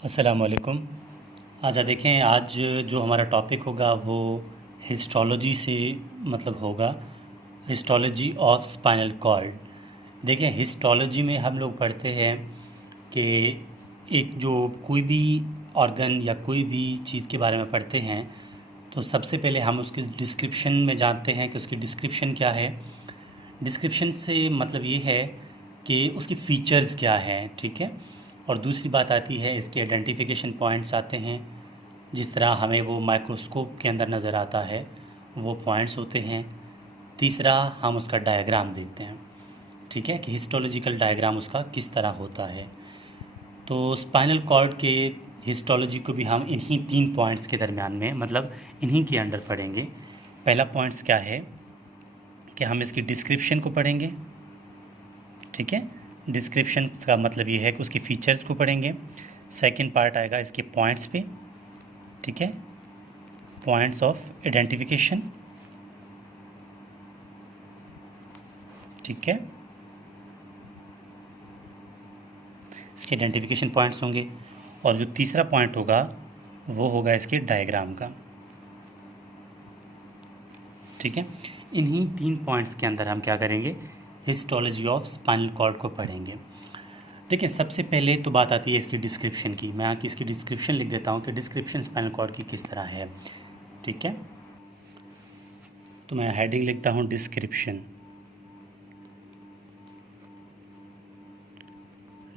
अस्सलाम वालेकुम। अच्छा देखें, आज जो हमारा टॉपिक होगा वो हिस्टोलॉजी से होगा, हिस्टोलॉजी ऑफ स्पाइनल कॉर्ड। देखें, हिस्टोलॉजी में हम लोग पढ़ते हैं कि एक जो कोई भी ऑर्गन या कोई भी चीज़ के बारे में पढ़ते हैं तो सबसे पहले हम उसके डिस्क्रिप्शन में जानते हैं कि उसकी डिस्क्रिप्शन क्या है। डिस्क्रिप्शन से मतलब ये है कि उसकी फ़ीचर्स क्या हैं, ठीक है। और दूसरी बात आती है इसके आइडेंटिफिकेशन पॉइंट्स आते हैं, जिस तरह हमें वो माइक्रोस्कोप के अंदर नज़र आता है वो पॉइंट्स होते हैं। तीसरा हम उसका डायग्राम देखते हैं, ठीक है, कि हिस्टोलॉजिकल डायग्राम उसका किस तरह होता है। तो स्पाइनल कॉर्ड के हिस्टोलॉजी को भी हम इन्हीं 3 पॉइंट्स के दरमियान में इन्हीं के अंडर पढ़ेंगे। पहला पॉइंट्स क्या है कि हम इसकी डिस्क्रिप्शन को पढ़ेंगे, ठीक है। डिस्क्रिप्शन का मतलब ये है कि उसके फीचर्स को पढ़ेंगे। सेकंड पार्ट आएगा इसके पॉइंट्स पे, ठीक है, पॉइंट्स ऑफ आइडेंटिफिकेशन, ठीक है, इसके आइडेंटिफिकेशन पॉइंट्स होंगे। और जो तीसरा पॉइंट होगा वो होगा इसके डायग्राम का, ठीक है। इन्हीं 3 पॉइंट्स के अंदर हम क्या करेंगे, हिस्टोलॉजी ऑफ स्पाइनल कॉर्ड को पढ़ेंगे। देखिए, सबसे पहले तो बात आती है इसकी डिस्क्रिप्शन की। मैं यहाँ की इसकी डिस्क्रिप्शन लिख देता हूँ कि डिस्क्रिप्शन स्पाइनल कॉर्ड की किस तरह है, ठीक है। तो मैं हेडिंग लिखता हूँ डिस्क्रिप्शन।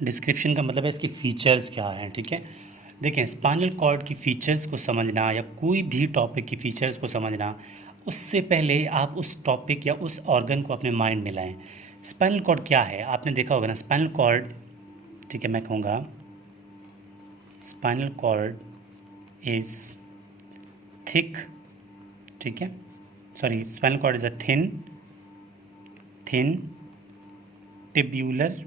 डिस्क्रिप्शन का मतलब है इसकी फ़ीचर्स क्या हैं, ठीक है। देखें, स्पाइनल कॉर्ड की फ़ीचर्स को समझना या कोई भी टॉपिक की फ़ीचर्स को समझना, उससे पहले आप उस टॉपिक या उस ऑर्गन को अपने माइंड में लाएं। स्पाइनल कॉर्ड क्या है, आपने देखा होगा ना, स्पाइनल कॉर्ड, ठीक है, मैं कहूँगा स्पाइनल कॉर्ड इज़ थिक, ठीक है, sorry, spinal cord is a thin tubular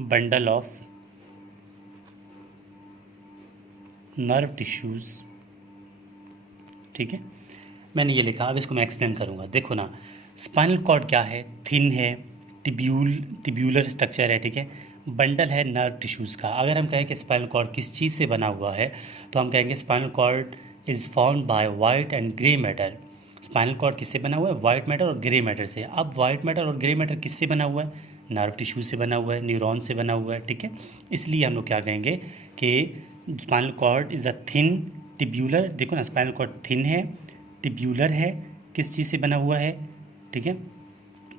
bundle of nerve tissues, ठीक है। मैंने ये लिखा, अब इसको मैं एक्सप्लेन करूँगा। देखो ना, स्पाइनल कॉर्ड क्या है, थिन है, टिब्यूलर स्ट्रक्चर है, ठीक है, बंडल है नर्व टिश्यूज़ का। अगर हम कहें कि स्पाइनल कॉर्ड किस चीज़ से बना हुआ है तो हम कहेंगे spinal cord is formed by white and grey matter. Spinal cord किससे बना हुआ है, वाइट मैटर और ग्रे मैटर से। अब वाइट मैटर और ग्रे मैटर किससे बना हुआ है, नर्व टिश्यू से बना हुआ है, न्यूरॉन से बना हुआ है, ठीक है। इसलिए हम लोग क्या कहेंगे कि spinal cord is a thin tubular. देखो ना, स्पाइनल कॉर्ड थिन है, टिब्यूलर है, किस चीज़ से बना हुआ है, ठीक है,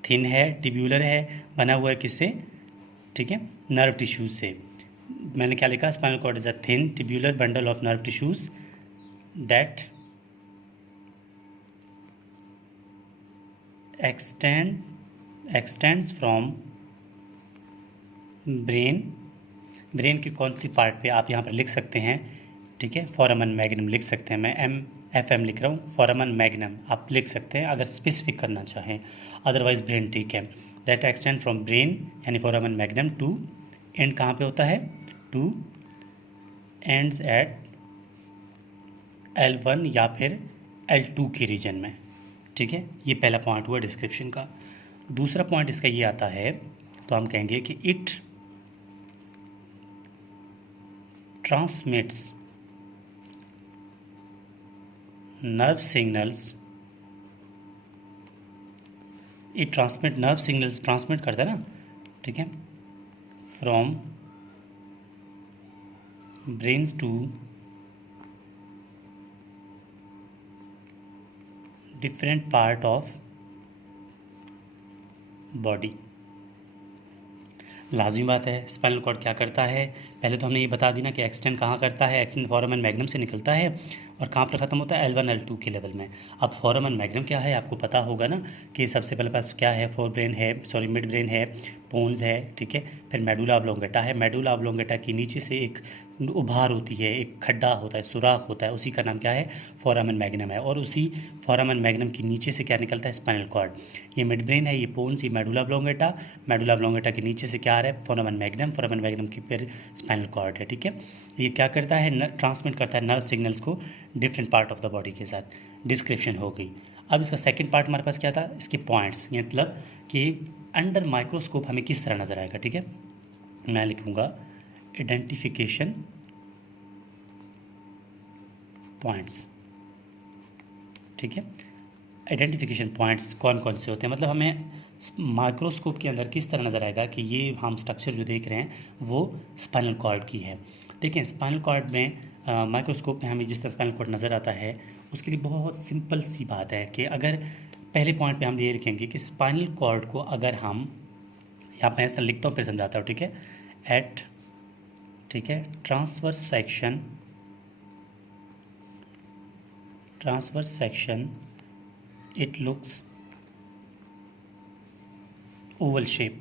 थिन है, टिब्यूलर है, बना हुआ है किससे, ठीक है, नर्व टिश्यूज से। मैंने क्या लिखा, spinal cord is a thin tubular bundle of nerve tissues that extends from brain की कौन सी पार्ट पे आप यहाँ पर लिख सकते हैं, ठीक है, फोरामन मैग्नम लिख सकते हैं। मैं FM लिख रहा हूँ, फोरामन मैग्नम आप लिख सकते हैं अगर स्पेसिफिक करना चाहें, अदरवाइज ब्रेन ठीक है। दैट एक्सटेंड फ्रॉम ब्रेन यानी फोरामन मैग्नम टू एंड कहाँ पे होता है, टू एंड्स एट L1 या फिर L2 के रीजन में, ठीक है। ये पहला पॉइंट हुआ डिस्क्रिप्शन का। दूसरा पॉइंट इसका ये आता है, तो हम कहेंगे कि it transmits nerve signals, it transmit nerve signals, transmit करता है ना, ठीक है, from brains to different part of body. लाजिमी बात है, स्पाइनल कॉर्ड क्या करता है, पहले तो हमने ये बता दी ना कि एक्सटेंड कहाँ करता है, एक्सटेंड फोरामन मैग्नम से निकलता है और कहाँ पर ख़त्म होता है, L1 L2 के लेवल में। अब फोरामन मैग्नम क्या है आपको पता होगा ना, कि सबसे पहले पास क्या है, फोर ब्रेन है, सॉरी मिड ब्रेन है, पोन्स है, ठीक है, फिर मेडुला ऑब्लोंगेटा है। मेडुला ऑब्लोंगेटा की नीचे से एक उभार होती है, एक खड्डा होता है, सुराख होता है, उसी का नाम क्या है, फोरामन मैग्नम है। और उसी फोरामन मैग्नम की नीचे से क्या निकलता है, स्पाइनल कॉर्ड। ये मिड ब्रेन है, ये पोन्स, ये मेडुला ऑब्लोंगेटा, मेडुला ऑब्लोंगेटा के नीचे से क्या आ रहा है, फोरामन मैग्नम, फोरामन मैग्नम की फिर स्पाइनल कॉर्ड है, ठीक है। ये क्या करता है, ट्रांसमिट करता है नर्व सिग्नल्स को different part of the body के साथ। डिस्क्रिप्शन हो गई। अब इसका सेकंड पार्ट हमारे पास क्या था, इसके पॉइंट्स, मतलब कि अंडर माइक्रोस्कोप हमें किस तरह नज़र आएगा, ठीक है। मैं लिखूँगा आइडेंटिफिकेशन पॉइंट्स, ठीक है। आइडेंटिफिकेशन पॉइंट्स कौन कौन से होते हैं, मतलब हमें माइक्रोस्कोप के अंदर किस तरह नज़र आएगा कि ये हम स्ट्रक्चर जो देख रहे हैं वो स्पाइनल कॉर्ड की है। देखिए स्पाइनल कॉर्ड में माइक्रोस्कोप में हमें जिस तरह स्पाइनल कॉर्ड नज़र आता है उसके लिए बहुत सिंपल सी बात है कि अगर पहले पॉइंट पे हम ये लिखेंगे कि स्पाइनल कॉर्ड को अगर हम यहाँ पे इस तरह लिखता हूँ फिर समझाता हूँ, ठीक है। एट, ठीक है, transverse section it looks oval shape,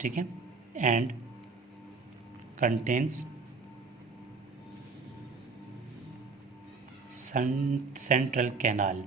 ठीक है, and contains सेंट्रल कैनाल।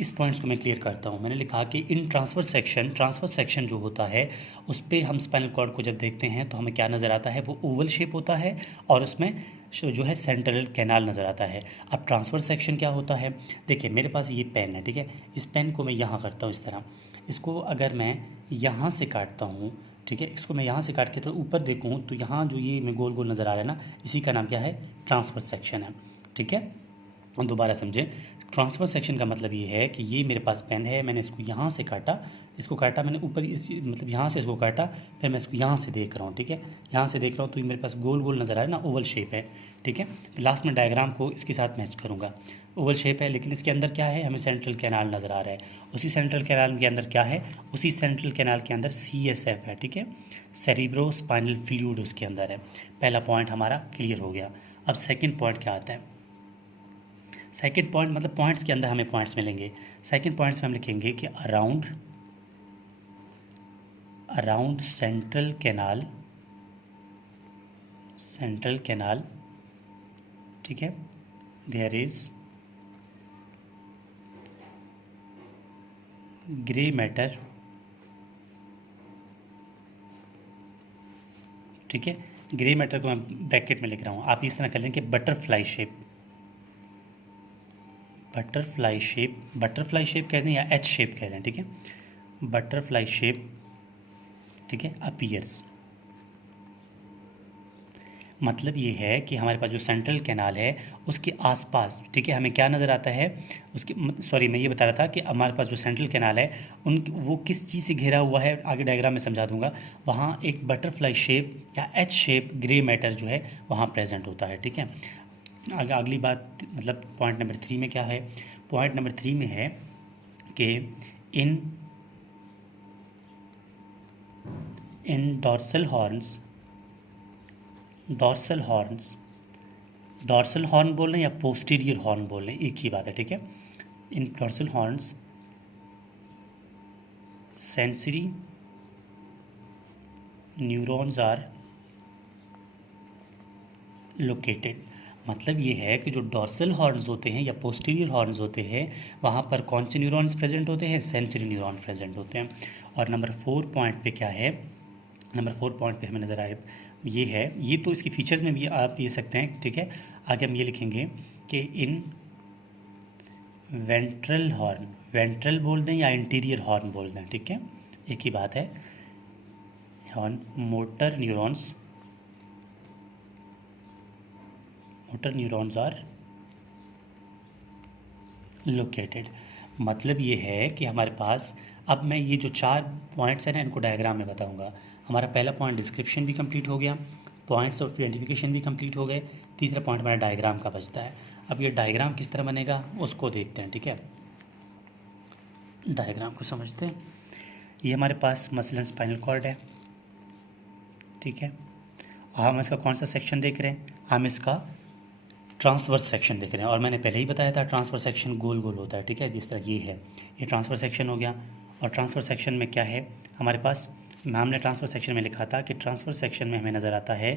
इस पॉइंट्स को मैं क्लियर करता हूँ। मैंने लिखा कि इन ट्रांसफर सेक्शन जो होता है उस पर हम स्पाइनल कॉर्ड को जब देखते हैं तो हमें क्या नज़र आता है, वो ओवल शेप होता है और उसमें जो है सेंट्रल कैनाल नज़र आता है। अब ट्रांसफर सेक्शन क्या होता है, देखिए मेरे पास ये पेन है, ठीक है, इस पेन को मैं यहाँ करता हूँ इस तरह, इसको अगर मैं यहाँ से काटता हूँ, ठीक है, इसको मैं यहाँ से काट के तो ऊपर देखूँ तो यहाँ जो ये मैं गोल गोल नज़र आ रहा है ना, इसी का नाम क्या है, ट्रांसफर सेक्शन है, ठीक है। और दोबारा समझें, ट्रांसफर सेक्शन का मतलब ये है कि ये मेरे पास पेन है, मैंने इसको यहाँ से काटा, मैंने ऊपर इस मतलब यहाँ से इसको काटा, फिर मैं इसको यहाँ से देख रहा हूँ, ठीक है, यहाँ से देख रहा हूँ तो ये मेरे पास गोल गोल नज़र आ रहा है ना, ओवल शेप है, ठीक है। लास्ट में डायग्राम को इसके साथ मैच करूँगा, ओवल शेप है लेकिन इसके अंदर क्या है, हमें सेंट्रल कैनाल नज़र आ रहा है। उसी सेंट्रल कैनाल के अंदर क्या है, उसी सेंट्रल कैनाल के अंदर CSF है, ठीक है, सेरिब्रो स्पाइनल फ्लूइड उसके अंदर है। पहला पॉइंट हमारा क्लियर हो गया। अब सेकेंड पॉइंट क्या आता है, सेकेंड पॉइंट मतलब पॉइंट्स के अंदर हमें पॉइंट्स मिलेंगे। सेकेंड पॉइंट्स में हम लिखेंगे कि अराउंड सेंट्रल कैनाल, ठीक है, देयर इज ग्रे मैटर, ठीक है। ग्रे मैटर को मैं ब्रैकेट में लिख रहा हूँ, आप इस तरह कर लें कि बटरफ्लाई शेप कह दें या H शेप कह दें, ठीक है, बटरफ्लाई शेप, ठीक है, अपीयर्स। मतलब ये है कि हमारे पास जो सेंट्रल कैनाल है उसके आसपास, ठीक है, हमें क्या नज़र आता है, मैं ये बता रहा था कि हमारे पास जो सेंट्रल कैनाल है वो किस चीज़ से घिरा हुआ है, आगे डायग्राम में समझा दूंगा। वहाँ एक बटरफ्लाई शेप या H शेप ग्रे मैटर जो है वहाँ प्रेजेंट होता है, ठीक है। अगली बात मतलब पॉइंट नंबर 3 में क्या है, पॉइंट नंबर 3 में है कि इन डॉर्सल हॉर्न बोल रहे हैं या पोस्टीरियर हॉर्न बोल रहे हैं, एक ही बात है, ठीक है। In dorsal horns sensory neurons are located. मतलब ये है कि जो डॉर्सल हॉर्न्स होते हैं या पोस्टीरियर हॉर्न्स होते हैं वहाँ पर कौन से न्यूरॉन्स प्रेजेंट होते हैं, सेंसरी न्यूरॉन प्रेजेंट होते हैं। और नंबर 4 पॉइंट पे क्या है, नंबर 4 पॉइंट पे हमें नज़र आए ये है, ये तो इसकी फीचर्स में भी आप ये सकते हैं, ठीक है। आगे हम ये लिखेंगे कि इन वेंट्रल बोल दें या इंटीरियर हॉर्न बोल दें, ठीक है, एक ही बात है। Horn motor neurons are located. मतलब ये है कि हमारे पास, अब मैं ये जो 4 पॉइंट्स हैं ना इनको डायग्राम में बताऊंगा। हमारा पहला पॉइंट डिस्क्रिप्शन भी कंप्लीट हो गया, पॉइंट्स ऑफ आइडेंटिफिकेशन भी कंप्लीट हो गए, तीसरा पॉइंट हमारा डायग्राम का बचता है। अब ये डायग्राम किस तरह बनेगा उसको देखते हैं, ठीक है, डायग्राम को समझते हैं। ये हमारे पास मसलन स्पाइनल कॉर्ड है, ठीक है, हम इसका कौन सा सेक्शन देख रहे हैं, हम इसका ट्रांसवर्स सेक्शन देख रहे हैं। और मैंने पहले ही बताया था ट्रांसवर्स सेक्शन गोल गोल होता है, ठीक है, जिस तरह ये है, ये ट्रांसफर सेक्शन हो गया। और ट्रांसफर सेक्शन में क्या है हमारे पास, हमने ट्रांसफर सेक्शन में लिखा था कि ट्रांसफर सेक्शन में हमें नज़र आता है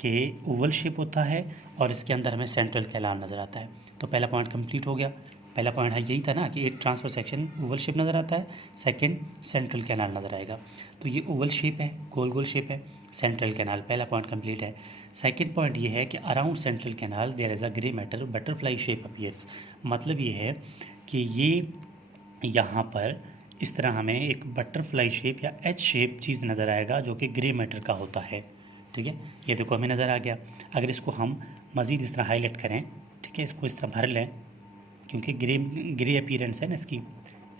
कि ओवल शेप होता है और इसके अंदर हमें सेंट्रल कैनाल नज़र आता है। तो पहला पॉइंट कंप्लीट हो गया। पहला पॉइंट है यही था ना कि एक ट्रांसफर सेक्शन ओवल शेप नज़र आता है, सेकंड सेंट्रल कैनाल नज़र आएगा। तो ये ओवल शेप है, गोल गोल शेप है, सेंट्रल कैनाल, पहला पॉइंट कंप्लीट है। सेकंड पॉइंट ये है कि around central canal there is a grey matter butterfly shape appears. मतलब ये है कि ये यहाँ पर इस तरह हमें एक बटरफ्लाई शेप या एच शेप चीज़ नज़र आएगा जो कि ग्रे मैटर का होता है। ठीक है, ये देखो हमें नज़र आ गया। अगर इसको हम मज़ीद इस तरह हाईलाइट करें, ठीक है, इसको इस तरह भर लें, क्योंकि ग्रे ग्रे अपीयरेंस है ना इसकी,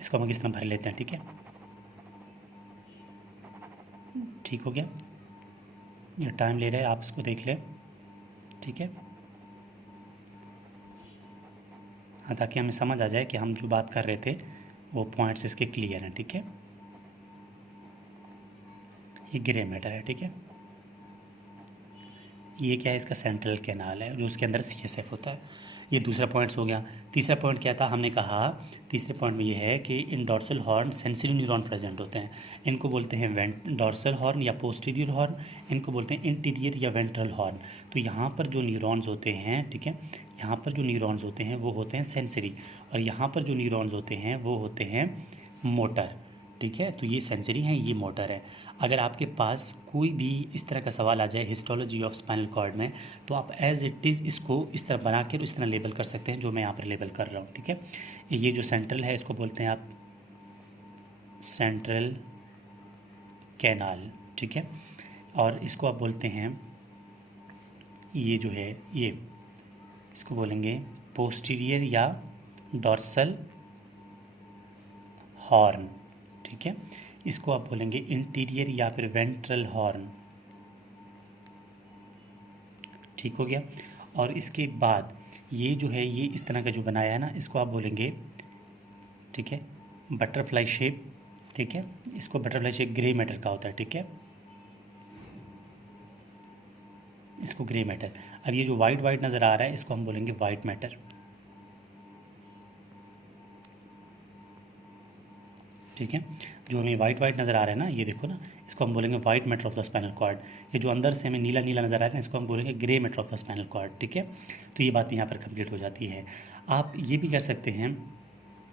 इसको हम इस तरह भर लेते हैं। ठीक है, ठीक हो गया। ये टाइम ले रहा है, आप इसको देख लें। ठीक है, हाँ, ताकि हमें समझ आ जाए कि हम जो बात कर रहे थे वो पॉइंट्स इसके क्लियर हैं। ठीक है, ये ग्रे मैटर है। ठीक है, ये क्या है, इसका सेंट्रल कैनाल है जो उसके अंदर CSF होता है। ये दूसरा पॉइंट्स हो गया। तीसरा पॉइंट क्या था, हमने कहा तीसरे पॉइंट में ये है कि in dorsal horn sensory neuron present होते हैं। इनको बोलते हैं डॉर्सल हॉर्न या पोस्टीरियर हॉर्न, इनको बोलते हैं इंटीरियर या वेंट्रल हॉर्न। तो यहाँ पर जो न्यूरॉन्स होते हैं, ठीक है, यहाँ पर जो न्यूरॉन्स होते हैं वो होते हैं सेंसरी, और यहाँ पर जो न्यूरॉन्स होते हैं वो होते हैं मोटर। ठीक है, तो ये सेंसरी है, ये मोटर है। अगर आपके पास कोई भी इस तरह का सवाल आ जाए हिस्टोलॉजी ऑफ स्पाइनल कॉर्ड में, तो आप एज इट इज़ इसको इस तरह बना के इस तरह लेबल कर सकते हैं जो मैं यहाँ पर लेबल कर रहा हूँ। ठीक है, ये जो सेंट्रल है इसको बोलते हैं आप सेंट्रल कैनाल। ठीक है, और इसको आप बोलते हैं, ये जो है ये इसको बोलेंगे पोस्टीरियर या डॉर्सल हॉर्न। ठीक है, इसको आप बोलेंगे इंटीरियर या फिर वेंट्रल हॉर्न। ठीक हो गया। और इसके बाद ये जो है, ये इस तरह का जो बनाया है ना, इसको आप बोलेंगे, ठीक है, बटरफ्लाई शेप। ठीक है, इसको बटरफ्लाई शेप ग्रे मैटर का होता है। ठीक है, इसको ग्रे मैटर। अब ये जो वाइट वाइट नज़र आ रहा है इसको हम बोलेंगे वाइट मैटर। ठीक है, जो हमें वाइट वाइट नज़र आ रहा है ना, ये देखो ना, इसको हम बोलेंगे white matter of the spinal cord. ये जो अंदर से हमें नीला नीला नज़र आ रहा है ना, इसको हम बोलेंगे grey matter of the spinal cord. ठीक है, तो ये बात यहाँ पर कंप्लीट हो जाती है। आप ये भी कर सकते हैं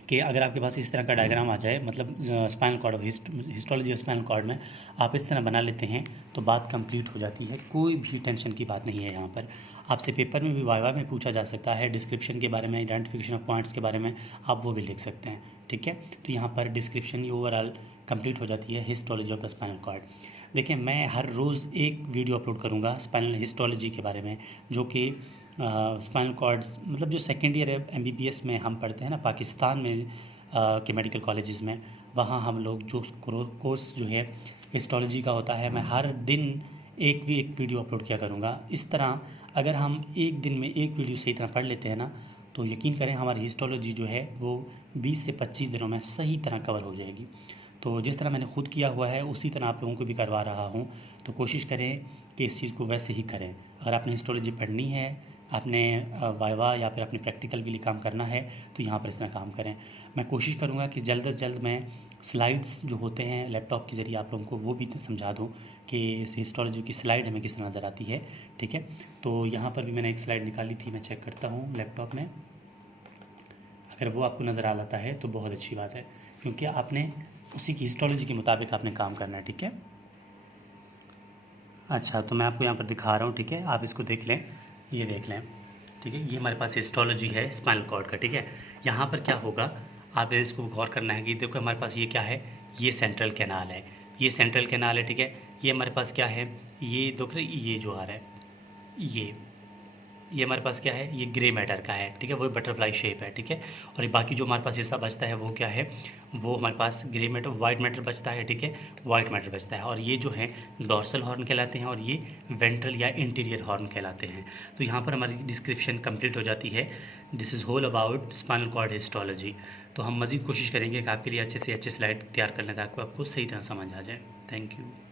कि अगर आपके पास इस तरह का डायग्राम आ जाए, मतलब spinal cord histology of spinal cord में आप इस तरह बना लेते हैं तो बात कंप्लीट हो जाती है। कोई भी टेंशन की बात नहीं है। यहाँ पर आपसे पेपर में भी वाइवा में पूछा जा सकता है, डिस्क्रिप्शन के बारे में, आइडेंटिफिकेशन ऑफ पॉइंट्स के बारे में आप वो भी लिख सकते हैं। ठीक है, तो यहाँ पर डिस्क्रिप्शन ये ओवरऑल कंप्लीट हो जाती है histology of the spinal cord. देखिए, मैं हर रोज़ एक वीडियो अपलोड करूँगा स्पाइनल हिस्टोलॉजी के बारे में, जो कि स्पाइनल कॉर्ड्स, मतलब जो सेकेंड ईयर MBBS में हम पढ़ते हैं ना पाकिस्तान में के मेडिकल कॉलेजेस में, वहाँ हम लोग जो कोर्स जो है हिस्टोलॉजी का होता है, मैं हर दिन एक वीडियो अपलोड किया करूँगा। इस तरह अगर हम एक दिन में एक वीडियो सही तरह पढ़ लेते हैं ना, तो यकीन करें हमारी हिस्टोलॉजी जो है वो 20 से 25 दिनों में सही तरह कवर हो जाएगी। तो जिस तरह मैंने खुद किया हुआ है उसी तरह आप लोगों को भी करवा रहा हूँ। तो कोशिश करें कि इस चीज़ को वैसे ही करें। अगर आपने हिस्टोलॉजी पढ़नी है, आपने वाइवा या फिर अपने प्रैक्टिकल के लिए काम करना है, तो यहाँ पर इस तरह काम करें। मैं कोशिश करूँगा कि जल्द से जल्द मैं स्लाइड्स जो होते हैं लैपटॉप के ज़रिए आप लोगों को वो भी तो समझा दूँ कि इस हिस्टोलॉजी की स्लाइड हमें किस तरह नज़र आती है। ठीक है, तो यहाँ पर भी मैंने एक स्लाइड निकाली थी, मैं चेक करता हूँ लैपटॉप में। अगर वो आपको नज़र आ जाता है तो बहुत अच्छी बात है, क्योंकि आपने उसी की हिस्टोलॉजी के मुताबिक आपने काम करना है। ठीक है, अच्छा, तो मैं आपको यहाँ पर दिखा रहा हूँ। ठीक है, आप इसको देख लें, ये देख लें। ठीक है, ये हमारे पास हिस्टोलॉजी है स्पाइनल कॉर्ड का। ठीक है, यहाँ पर क्या होगा, आप इसको गौर करना है कि देखो हमारे पास ये क्या है, ये सेंट्रल कैनाल है, ये सेंट्रल कैनाल है। ठीक है, ये हमारे पास क्या है, ये देख रहे, ये जो आ रहा है, ये हमारे पास क्या है, ये ग्रे मैटर का है। ठीक है, वो बटरफ्लाई शेप है। ठीक है, और बाकी जो हमारे पास हिस्सा बचता है वो क्या है, वो हमारे पास ग्रे मैटर, वाइट मैटर बचता है। ठीक है, वाइट मैटर बचता है, और ये जो है डॉर्सल हॉर्न कहलाते हैं और ये वेंट्रल या इंटीरियर हॉर्न कहलाते हैं। तो यहाँ पर हमारी डिस्क्रिप्शन कंप्लीट हो जाती है। This is whole about spinal cord histology. तो हम मज़ीद कोशिश करेंगे कि आपके लिए अच्छे से अच्छे स्लाइड तैयार कर लें ताकि आपको सही तरह समझ आ जाए। Thank you.